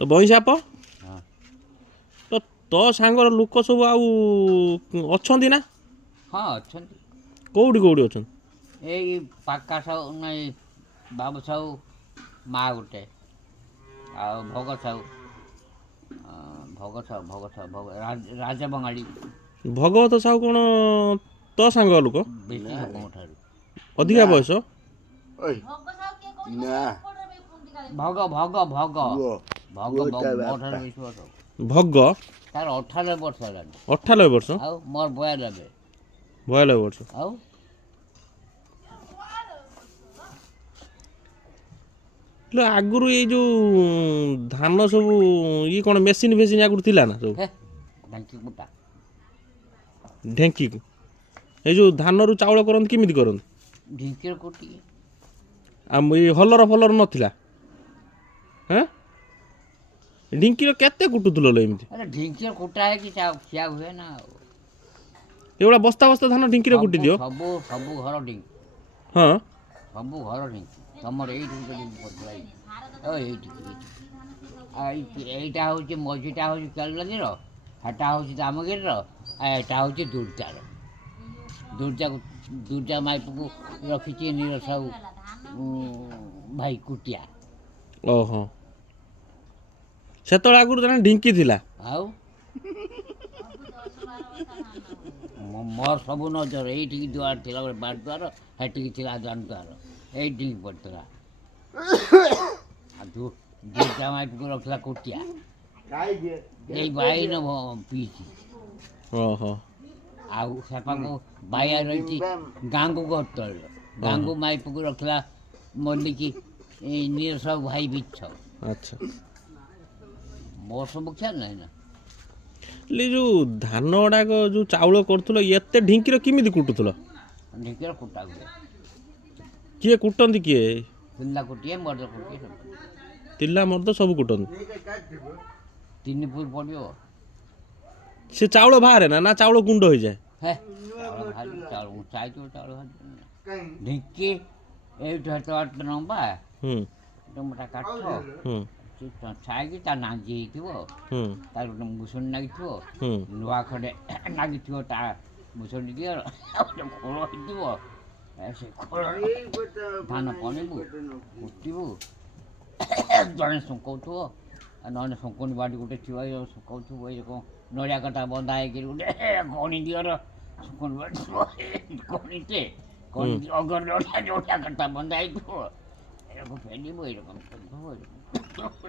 ବଇଁ ସାପ ହଁ ତ ତୋ ସାଙ୍ଗର ଲୋକ ସବୁ ଆଉ ଅଛନ୍ତି ନା? ହଁ ଅଛନ୍ତି। କୋଉଠି କୋଉଠି ଅଛନ୍ତି? ଏଇ ପାକା ସାହୁ ନାଇଁ ବାବୁ ସାହୁ ମା ଗୋଟେ ଆଉ ଭୋଗ ସାହୁ ରାଜା ବଙ୍ଗାଳୀ ଭଗବତ ସାହୁ କଣ ତୋ ସାଙ୍ଗ ଲୋକ? ବେଶୀ ଲୋକଙ୍କ ଠାରୁ ଅଧିକା ବୟସ? ଭଗ ଭଗ ଭଗ ଭଗ ମୋ ଠାରୁ ବେଶୀ ବର୍ଷ। ଭଗ ତାର 98 ବର୍ଷ ହେଲାଣି। 98 ବର୍ଷ? ଆଉ ମୋର 92। 92 ବର୍ଷ। ଆଉ ଆଗରୁ ଏଇ ଯୋଉ ଧାନ ସବୁ ଇଏ କଣ ମେସିନ୍ ଫେସିନ୍ ଆଗରୁ ଥିଲା ନା ସବୁ? ହେ ଢାଙ୍କି କୁଟା ଢେଙ୍କି ଏଇ ଯୋଉ ଧାନରୁ ଚାଉଳ କରନ୍ତି କେମିତି କରନ୍ତି? ଢିଙ୍କିରେ କୁଟି ଆଉ ଏଇ ହଲର ଫଲର ନଥିଲା? ହଁ ଢିଙ୍କିର କେତେ କୁଟୁଥିଲ ଏମିତି? ଆରେ ଢିଙ୍କିରେ କୁଟା ହେଇକି ଖିଆ ହୁଏ ନା ଆଉ। ଏଇଭଳିଆ ବସ୍ତା ବସ୍ତା ଧାନ ଢିଙ୍କିରେ କୁଟି ଦିଅ? ସବୁ ସବୁ ଘର ଢିଙ୍କି। ହଁ ସବୁ ଘର ଢିଙ୍କି। ତମର ଏଇଠି ଏଇଟା ହେଉଛି ମଝିଟା ହେଉଛି କେଳଦିର, ହେଟା ହେଉଛି ଦାମଗିରିର, ଆଉ ଏଇଟା ହେଉଛି ଦୁର୍ଜାର। ଦୁର୍ଜା ମାଇପକୁ ରଖିଛି ନୀର ସାହୁ ଭାଇ କୁଟିଆ। ଓହୋ ସେତେବେଳେ ଆଗରୁ ଜଣେ ଢିଙ୍କି ଥିଲା? ଆଉ ମୋର ସବୁ ନଜର ଏଇଠିକି ଦୁଆର ଥିଲା, ଗୋଟେ ବାର ଦ୍ୱାର, ସେଠିକି ଥିଲା ଦାଣ୍ଡ ଦ୍ୱାର, ଏଇଠିକି ପଡ଼ିଥିଲା। ଆଉ ଦୁର୍ଜା ମାଇପକୁ ରଖିଲା କୁଟିଆ। ଏଇ ବାଇନ ପିଇଛି। ଓହୋ ଆଉ ସେପାକୁ ବାଇଆ ରହିଛି ଗାଙ୍ଗୁ ଘର ତଳିଲ। ଗାଙ୍ଗୁ ମାଇପକୁ ରଖିଲା ମଲ୍ଲିକି ନୀର ସାହୁ ଭାଇ ବିଛ। ଆଚ୍ଛା ମୋର ସବୁ ଖିଆଲ ନାହିଁ ନା। ଏଇ ଯୋଉ ଧାନ ଗୁଡାକ ଯୋଉ ଚାଉଳ କରୁଥିଲ ଏତେ ଢିଙ୍କିର କେମିତି କୁଟୁଥିଲ? ଢିଙ୍କିରେ କୁଟା ହୁଏ। କିଏ କୁଟନ୍ତି କିଏ? ପିଲା କୁଟିଏ ମର୍ଦ କୁଟିଏ ସବୁ। ତିଲା ମର୍ଦ ସବୁ କୁଟନ୍ତି? 3 ଫୁଟ ପଡ଼ିବ। ସେ ଚାଉଳ ବାହାରେ ନା ଚାଉଳ ଗୁଣ୍ଡ ହେଇଯାଏ? ହେ ଚାଉଳ ଭାଜି ଚାଉଳ ଉଞ୍ଚା ହେଇଯିବ, ଚାଉଳ ଭାଜି ଢିଙ୍କି ଏଇଠୁ ହାତ ବାଟ ନମ୍ବା ମୋଟା କାଠ ଛାଇକି ତା ନାଞ୍ଜି ହେଇଥିବ, ତାର ଗୋଟେ ମୁସୁଣି ନାଗିଥିବ, ଲୁହା ଖଣ୍ଡେ ନାଗିଥିବ ତା ମୁସୁଣି ଦିଅର, ଗୋଟେ ଖୋଳ ହେଇଥିବ। ସେ ଖୋଳରେ ଧାନ ପଣିବୁ କୁଟିବୁ। ଜଣେ ଶୁଙ୍କଉଥିବ, ନହେଲେ ଶୁଙ୍କୁନି ବାଡ଼ି ଗୋଟେ ଥିବ ଶୁଙ୍କଉଥିବ। ଏଇ କ'ଣ ନଡ଼ିଆ କଟା ବନ୍ଧା ହେଇକିରି ଗୋଟେ କଣି ଦିଅର ଶୁଙ୍କୁନି ବାଡ଼ି ଥିବ, କଣିଟେ କଣି ଅଗର ନଡ଼ିଆ କଟା ବନ୍ଧା ହେଇଥିବ। ଏରକମ ଫେରିବୁ, ଏରକମ